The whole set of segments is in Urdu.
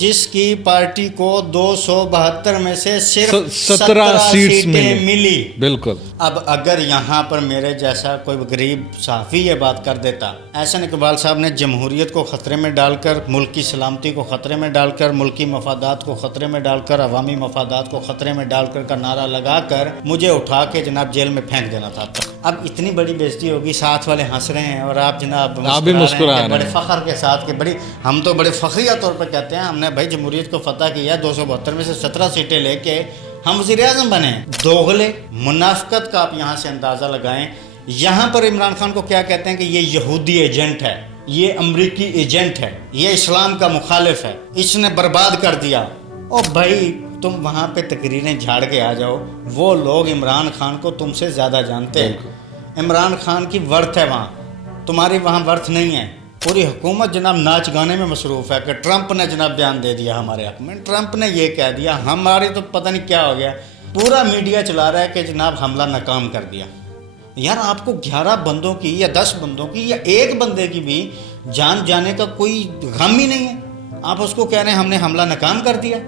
جس کی پارٹی کو 272 میں سے صرف 17 سیٹیں ملی. بالکل. اب اگر یہاں پر میرے جیسا کوئی غریب صحافی یہ بات کر دیتا، احسن اقبال صاحب نے جمہوریت کو خطرے میں ڈال کر، ملک کی سلامتی کو خطرے میں ڈال کر، ملکی مفادات کو خطرے میں ڈال کر، عوامی مفادات کو خطرے میں ڈال کر کا نعرہ لگا کر مجھے اٹھا کے جناب جیل میں پھینک دینا تھا. اب اتنی بڑی بےزتی ہوگی، ساتھ والے ہنس رہے ہیں اور آپ جناب مسکرا رہے ہیں بڑے فخر کے ساتھ کہ بڑی، ہم تو بڑے فخریہ طور پر کہتے ہیں ہم نے بھائی جمہوریت کو فتح کیا، 272 میں سے 17 سیٹیں لے کے ہم وزیر اعظم بنے. دوغلے منافقت کا آپ یہاں سے اندازہ لگائیں. یہاں پر عمران خان کو کیا کہتے ہیں کہ یہ یہودی ایجنٹ ہے، یہ امریکی ایجنٹ ہے، یہ اسلام کا مخالف ہے، اس نے برباد کر دیا. او بھائی تم وہاں پہ تقریریں جھاڑ کے آ جاؤ، وہ لوگ عمران خان کو تم سے زیادہ جانتے ہیں. عمران خان کی ورتھ ہے وہاں، تمہاری وہاں ورتھ نہیں ہے. پوری حکومت جناب ناچ گانے میں مصروف ہے کہ ٹرمپ نے جناب بیان دے دیا ہمارے حق میں، ٹرمپ نے یہ کہہ دیا، ہماری تو پتہ نہیں کیا ہو گیا. پورا میڈیا چلا رہا ہے کہ جناب حملہ ناکام کر دیا. یار آپ کو 11 بندوں کی یا 10 بندوں کی یا ایک بندے کی بھی جان جانے کا کوئی غم ہی نہیں ہے، آپ اس کو کہہ رہے ہیں ہم نے حملہ ناکام کر دیا.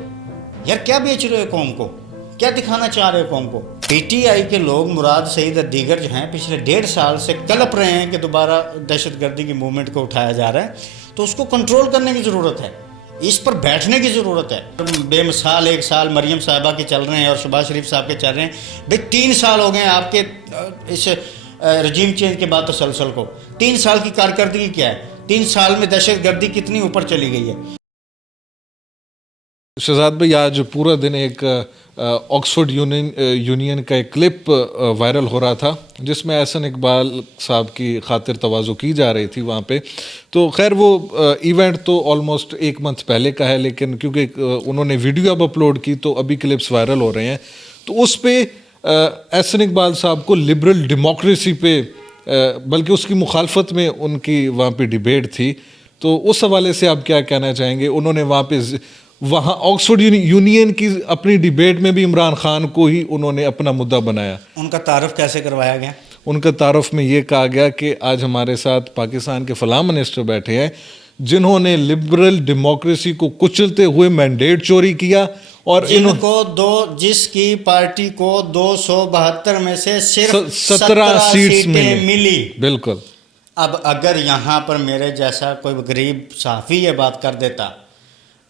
یار کیا بیچ رہے ہو قوم کو، کیا دکھانا چاہ رہے ہو قوم کو؟ پی ٹی آئی کے لوگ مراد سعید اور دیگر جو ہیں پچھلے 1.5 سال سے کلپ رہے ہیں کہ دوبارہ دہشت گردی کی موومنٹ کو اٹھایا جا رہا ہے، تو اس کو کنٹرول کرنے کی ضرورت ہے، اس پر بیٹھنے کی ضرورت ہے. بے مثال 1 سال مریم صاحبہ کے چل رہے ہیں اور شہباز شریف صاحب کے چل رہے ہیں. بھائی 3 سال ہو گئے ہیں آپ کے اس رجیم چینج کے بعد تسلسل کو. 3 سال کی کارکردگی کیا ہے؟ 3 سال میں دہشت گردی کتنی اوپر چلی گئی ہے؟ شہزاد بھائی آج پورا دن ایک آکسفورڈ یونین کا ایک کلپ وائرل ہو رہا تھا جس میں احسن اقبال صاحب کی خاطر تواضع کی جا رہی تھی وہاں پہ. تو خیر وہ ایونٹ تو آلموسٹ 1 منتھ پہلے کا ہے، لیکن کیونکہ انہوں نے ویڈیو اب اپلوڈ کی تو ابھی کلپس وائرل ہو رہے ہیں. تو اس پہ احسن اقبال صاحب کو لبرل ڈیموکریسی پہ بلکہ اس کی مخالفت میں ان کی وہاں پہ ڈیبیٹ تھی. تو اس حوالے سے آپ کیا کہنا چاہیں گے؟ انہوں نے وہاں آکسفورڈ یونین کی اپنی ڈیبیٹ میں بھی عمران خان کو ہی انہوں نے اپنا مدعا بنایا. ان کا تعارف کیسے کروایا گیا؟ ان کا تعارف میں یہ کہا گیا کہ آج ہمارے ساتھ پاکستان کے فلاں منسٹر بیٹھے ہیں جنہوں نے لبرل ڈیموکریسی کو کچلتے ہوئے مینڈیٹ چوری کیا، اور جس کی پارٹی کو 272 میں سے صرف 17 سیٹیں ملی. بالکل. اب اگر یہاں پر میرے جیسا کوئی غریب صحافی یہ بات کر دیتا،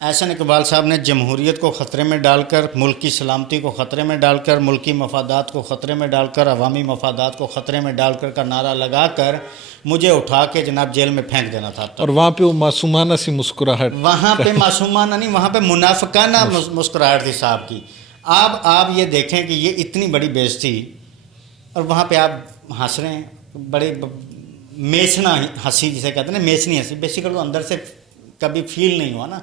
احسن اقبال صاحب نے جمہوریت کو خطرے میں ڈال کر، ملک کی سلامتی کو خطرے میں ڈال کر، ملکی مفادات کو خطرے میں ڈال کر، عوامی مفادات کو خطرے میں ڈال کر کا نعرہ لگا کر مجھے اٹھا کے جناب جیل میں پھینک دینا تھا. اور وہاں پہ وہ معصومانہ سی مسکراہٹ، وہاں پہ معصومانہ نہیں، وہاں پہ منافقانہ مسکراہٹ تھی صاحب کی. آپ یہ دیکھیں کہ یہ اتنی بڑی بےزتی، اور وہاں پہ آپ ہنس رہے ہیں. بڑے میچنا ہنسی جسے کہتے ہیں نا، میچنی ہنسی. بیسیکلی اندر سے کبھی فیل نہیں ہوا نا،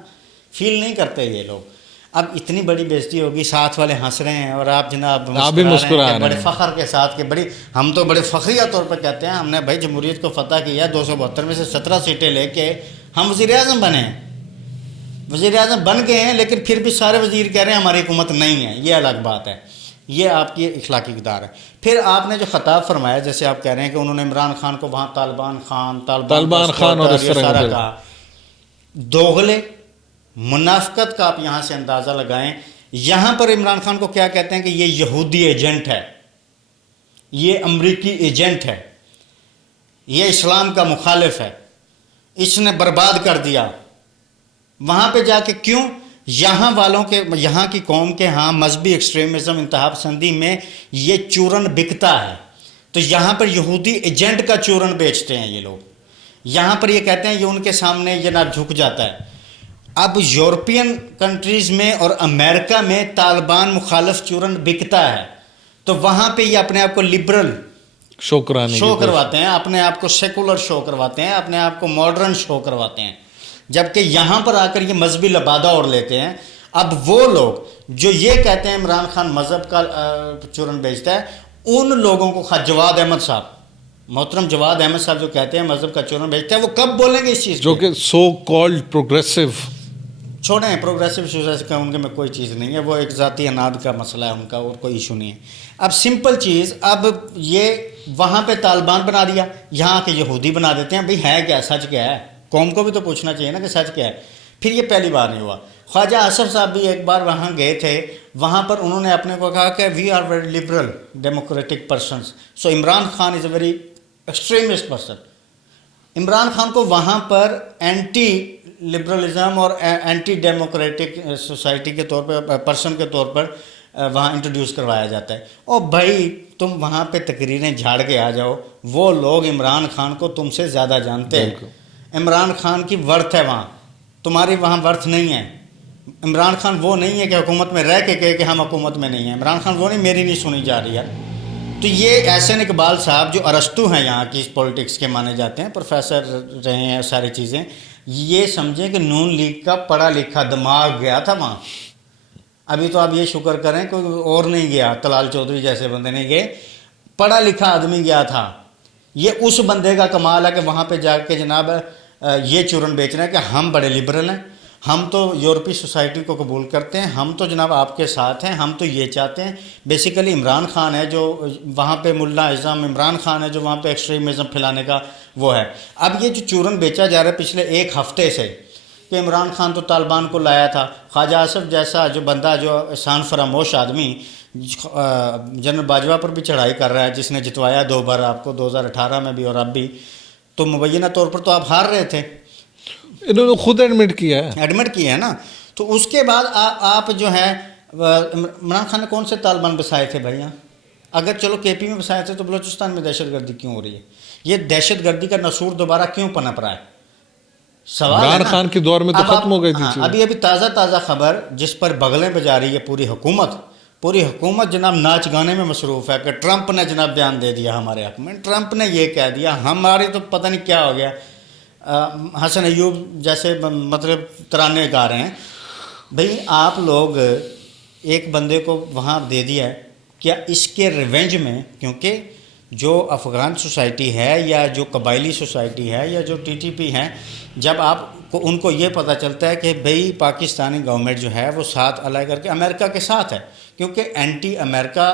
فیل نہیں کرتے یہ لوگ. اب اتنی بڑی بےزتی ہوگی، ساتھ والے ہنس رہے ہیں اور آپ جناب مسکرا رہے ہیں بڑے فخر کے ساتھ کہ بڑی، ہم تو بڑے فخریہ طور پر کہتے ہیں ہم نے بھائی جمہوریت کو فتح کیا، 272 میں سے 17 سیٹیں لے کے ہم وزیر اعظم بنے. وزیر اعظم بن گئے ہیں لیکن پھر بھی سارے وزیر کہہ رہے ہیں ہماری حکومت نہیں ہے. یہ الگ بات ہے، یہ آپ کی اخلاقی اقدار ہے. پھر آپ نے جو خطاب فرمایا، جیسے آپ کہہ رہے ہیں کہ انہوں نے عمران خان کو وہاں طالبان خان اور اس طرح کا کہا. دوغلے منافقت کا آپ یہاں سے اندازہ لگائیں. یہاں پر عمران خان کو کیا کہتے ہیں کہ یہ یہودی ایجنٹ ہے، یہ امریکی ایجنٹ ہے، یہ اسلام کا مخالف ہے، اس نے برباد کر دیا. وہاں پہ جا کے کیوں؟ یہاں والوں کے، یہاں کی قوم کے ہاں مذہبی ایکسٹریمزم، انتہا پسندی میں یہ چورن بکتا ہے. تو یہاں پر یہودی ایجنٹ کا چورن بیچتے ہیں یہ لوگ. یہاں پر یہ کہتے ہیں یہ ان کے سامنے یہ نہ جھک جاتا ہے. اب یورپین کنٹریز میں اور امریکہ میں طالبان مخالف چورن بکتا ہے، تو وہاں پہ یہ اپنے آپ کو لبرل شو کرواتے ہیں، اپنے آپ کو سیکولر شو کرواتے ہیں، اپنے آپ کو ماڈرن شو کرواتے ہیں، جبکہ یہاں پر آ کر یہ مذہبی لبادہ اور لیتے ہیں. اب وہ لوگ جو یہ کہتے ہیں عمران خان مذہب کا چورن بیچتا ہے، ان لوگوں کو جواد احمد صاحب، محترم جواد احمد صاحب جو کہتے ہیں مذہب کا چورن بیچتا ہے، وہ کب بولیں گے اس چیز جو کہ سو کالڈ پروگریسو؟ چھوڑیں، پروگریسو ایشوز کا ان کے میں کوئی چیز نہیں ہے، وہ ایک ذاتی اناد کا مسئلہ ہے ان کا، اور کوئی ایشو نہیں ہے. اب سمپل چیز، اب یہ وہاں پہ طالبان بنا دیا، یہاں کے یہودی بنا دیتے ہیں. بھئی ہے کیا، سچ کیا ہے؟ قوم کو بھی تو پوچھنا چاہیے نا کہ سچ کیا ہے. پھر یہ پہلی بار نہیں ہوا. خواجہ آصف صاحب بھی ایک بار وہاں گئے تھے, وہاں پر انہوں نے اپنے کو کہا کہ we are very liberal democratic persons, so Imran Khan is a very extremist person. Imran Khan کو وہاں پر اینٹی لبرلزم اور اینٹی ڈیموکریٹک سوسائٹی کے طور پر پرسن کے طور پر وہاں انٹروڈیوس کروایا جاتا ہے. اور بھائی تم وہاں پہ تقریریں جھاڑ کے آ جاؤ, وہ لوگ عمران خان کو تم سے زیادہ جانتے ہیں. عمران خان کی ورتھ ہے وہاں, تمہاری وہاں ورتھ نہیں ہے. عمران خان وہ نہیں ہے کہ حکومت میں رہ کے کہے کہ ہم حکومت میں نہیں ہیں. عمران خان وہ نہیں, میری نہیں سنی جا رہی ہے. تو یہ احسن اقبال صاحب جو ارسطو ہیں یہاں کی پولیٹکس کے مانے جاتے ہیں, پروفیسر رہے ہیں ساری چیزیں, یہ سمجھیں کہ نون لیگ کا پڑھا لکھا دماغ گیا تھا وہاں. ابھی تو آپ یہ شکر کریں کوئی اور نہیں گیا, طلال چودھری جیسے بندے نہیں گئے, پڑھا لکھا آدمی گیا تھا. یہ اس بندے کا کمال ہے کہ وہاں پہ جا کے جناب یہ چورن بیچنا ہے کہ ہم بڑے لبرل ہیں, ہم تو یورپی سوسائٹی کو قبول کرتے ہیں, ہم تو جناب آپ کے ساتھ ہیں, ہم تو یہ چاہتے ہیں. بیسیکلی عمران خان ہے جو وہاں پہ ملا ازم, عمران خان ہے جو وہاں پہ ایکسٹریمزم پھیلانے کا وہ ہے. اب یہ جو چورن بیچا جا رہا ہے پچھلے ایک ہفتے سے کہ عمران خان تو طالبان کو لایا تھا, خواجہ آصف جیسا جو بندہ جو احسان فراموش آدمی جنرل باجوہ پر بھی چڑھائی کر رہا ہے, جس نے جتوایا 2 بار آپ کو 2018 میں بھی اور اب بھی, تو مبینہ طور پر تو آپ ہار رہے تھے. انہوں نے خود ایڈمٹ کیا ہے نا. تو اس کے بعد آپ جو ہے عمران خان نے کون سے طالبان بسائے تھے بھائی یہاں؟ اگر چلو کے پی میں بسائے تھے تو بلوچستان میں دہشت گردی کیوں ہو رہی ہے؟ یہ دہشت گردی کا نسور دوبارہ کیوں پنپ رہا ہے؟ سوال عمران خان کے دور میں تو ختم ہو گئی تھی. ابھی تازہ خبر جس پر بغلیں بجا رہی ہے پوری حکومت جناب ناچ گانے میں مصروف ہے کہ ٹرمپ نے جناب بیان دے دیا ہمارے حق میں. ٹرمپ نے یہ کہہ دیا, ہماری تو پتہ نہیں کیا ہو گیا. حسن ایوب جیسے مطلب ترانے گا رہے ہیں. بھئی آپ لوگ ایک بندے کو وہاں دے دیا ہے, کیا اس کے ریونج میں, کیونکہ جو افغان سوسائٹی ہے یا جو قبائلی سوسائٹی ہے یا جو ٹی ٹی پی ہیں, جب آپ کو ان کو یہ پتہ چلتا ہے کہ بھئی پاکستانی گورنمنٹ جو ہے وہ ساتھ الگ کر کے امریکہ کے ساتھ ہے, کیونکہ اینٹی امریکہ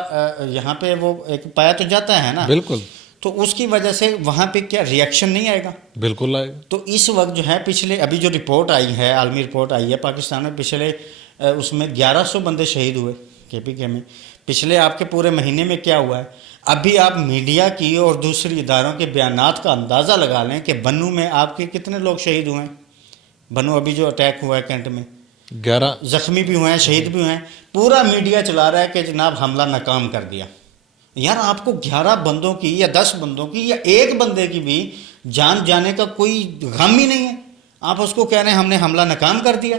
یہاں پہ وہ ایک پایا تو جاتا ہے نا, بالکل, تو اس کی وجہ سے وہاں پہ کیا ری ایکشن نہیں آئے گا؟ بالکل آئے گا. تو اس وقت جو ہے پچھلے ابھی جو رپورٹ آئی ہے, عالمی رپورٹ آئی ہے پاکستان میں, پچھلے اس میں 1100 بندے شہید ہوئے کے پی کے میں. پچھلے آپ کے پورے مہینے میں کیا ہوا ہے؟ ابھی آپ میڈیا کی اور دوسری اداروں کے بیانات کا اندازہ لگا لیں کہ بنو میں آپ کے کتنے لوگ شہید ہوئے ہیں. بنو ابھی جو اٹیک ہوا ہے کینٹ میں 11 زخمی بھی ہوئے ہیں, شہید بھی ہوئے ہیں. پورا میڈیا چلا رہا ہے کہ جناب حملہ ناکام کر دیا. یار آپ کو 11 بندوں کی یا 10 بندوں کی یا ایک بندے کی بھی جان جانے کا کوئی غم ہی نہیں ہے, آپ اس کو کہہ رہے ہیں ہم نے حملہ ناکام کر دیا.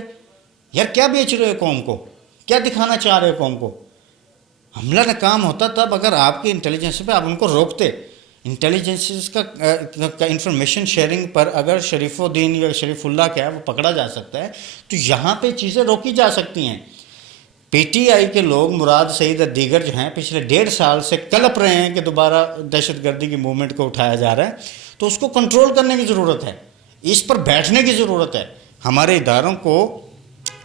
یار کیا بیچ رہے ہو قوم کو, کیا دکھانا چاہ رہے ہو قوم کو؟ حملہ ناکام ہوتا تب اگر آپ کی انٹیلیجنس پہ آپ ان کو روکتے. انٹیلیجنس کا انفارمیشن شیئرنگ پر اگر شریف الدین یا شریف اللہ کیا ہے وہ پکڑا جا سکتا ہے, تو یہاں پہ چیزیں روکی جا سکتی ہیں. پی ٹی آئی کے لوگ مراد سعید اور دیگر جو ہیں پچھلے 1.5 سال سے کلپ رہے ہیں کہ دوبارہ دہشت گردی کی موومنٹ کو اٹھایا جا رہا ہے, تو اس کو کنٹرول کرنے کی ضرورت ہے, اس پر بیٹھنے کی ضرورت ہے. ہمارے اداروں کو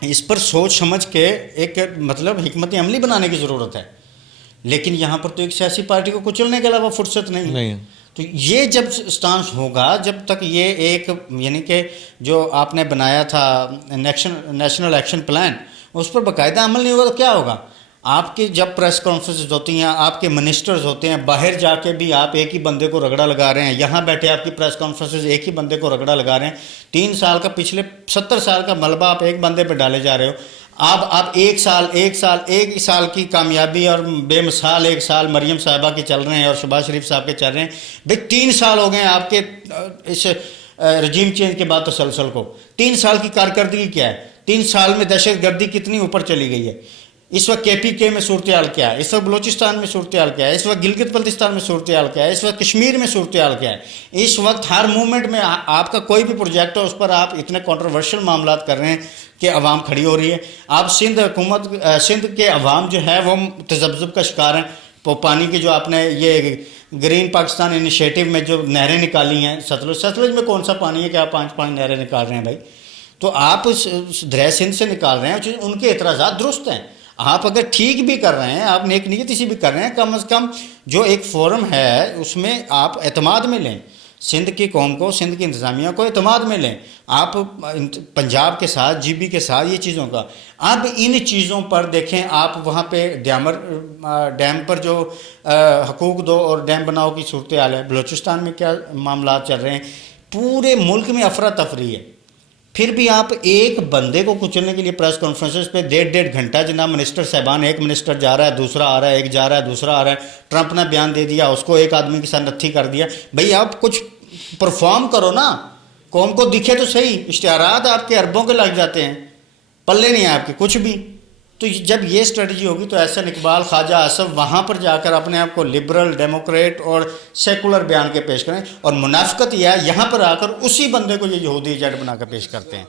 اس پر سوچ سمجھ کے ایک مطلب حکمت عملی بنانے کی ضرورت ہے. لیکن یہاں پر تو ایک سیاسی پارٹی کو کچلنے کے علاوہ فرصت نہیں ہے. تو یہ جب سٹانس ہوگا, جب تک یہ ایک یعنی کہ جو آپ نے بنایا تھا نیشنل ایکشن پلان, اس پر باقاعدہ عمل نہیں ہوگا تو کیا ہوگا؟ آپ کی جب پریس کانفرنسز ہوتی ہیں, آپ کے منسٹرز ہوتے ہیں, باہر جا کے بھی آپ ایک ہی بندے کو رگڑا لگا رہے ہیں, یہاں بیٹھے آپ کی پریس کانفرنسز ایک ہی بندے کو رگڑا لگا رہے ہیں. 3 سال کا پچھلے 70 سال کا ملبہ آپ ایک بندے پہ ڈالے جا رہے ہو. آپ ایک سال کی کامیابی اور بے مثال 1 سال مریم صاحبہ کے چل رہے ہیں اور شہباز شریف صاحب کے چل رہے ہیں. بھائی 3 سال ہو گئے ہیں آپ کے اس رجیم چینج کے بعد تسلسل کو. 3 سال کی کارکردگی کیا ہے؟ 3 سال میں دہشت گردی کتنی اوپر چلی گئی ہے؟ اس وقت کے پی کے میں صورتحال کیا ہے؟ اس وقت بلوچستان میں صورتحال کیا ہے؟ اس وقت گلگت بلتستان میں صورتحال کیا ہے؟ اس وقت کشمیر میں صورتحال کیا ہے؟ اس وقت ہر موومنٹ میں آپ کا کوئی بھی پروجیکٹ ہے اس پر آپ اتنے کنٹروورشل معاملات کر رہے ہیں کہ عوام کھڑی ہو رہی ہے. آپ سندھ کے عوام جو ہے وہ تذبذب کا شکار ہیں. پانی کی جو آپ نے یہ گرین پاکستان انیشیٹو میں جو نہریں نکالی ہیں, ستلج میں کون سا پانی ہے کہ آپ 5 نہریں نکال رہے ہیں بھائی؟ تو آپ دریا سندھ سے نکال رہے ہیں, ان کے اعتراضات درست ہیں. آپ اگر ٹھیک بھی کر رہے ہیں, آپ نیک نیتی سے بھی کر رہے ہیں, کم از کم جو ایک فورم ہے اس میں آپ اعتماد میں لیں. سندھ کی قوم کو، سندھ کی انتظامیہ کو اعتماد میں لیں. آپ پنجاب کے ساتھ، جی بی کے ساتھ یہ چیزوں کا، اب ان چیزوں پر دیکھیں آپ وہاں پہ ڈیم پر جو حقوق دو اور ڈیم بناؤ کی صورتحال ہے، بلوچستان میں کیا معاملات چل رہے ہیں، پورے ملک میں افراتفری ہے. پھر بھی آپ ایک بندے کو کچلنے کے لیے پریس کانفرنسز پہ 1.5 گھنٹہ جناب منسٹر صاحبان، ایک منسٹر جا رہا ہے دوسرا آ رہا ہے، ایک جا رہا ہے دوسرا آ رہا ہے، ٹرمپ نے بیان دے دیا، اس کو ایک آدمی کے ساتھ نتھی کر دیا. بھئی آپ کچھ پرفارم کرو نا، قوم کو دکھے تو صحیح. اشتہارات آپ کے اربوں کے لگ جاتے ہیں، پلے نہیں ہے آپ کے کچھ بھی. تو جب یہ اسٹریٹجی ہوگی تو احسن اقبال، خواجہ آصف وہاں پر جا کر اپنے آپ کو لبرل، ڈیموکریٹ اور سیکولر بیان کے پیش کریں. اور منافقت یہ ہے یہاں پر آ کر اسی بندے کو یہ یہودی ایجنٹ بنا کر پیش کرتے ہیں.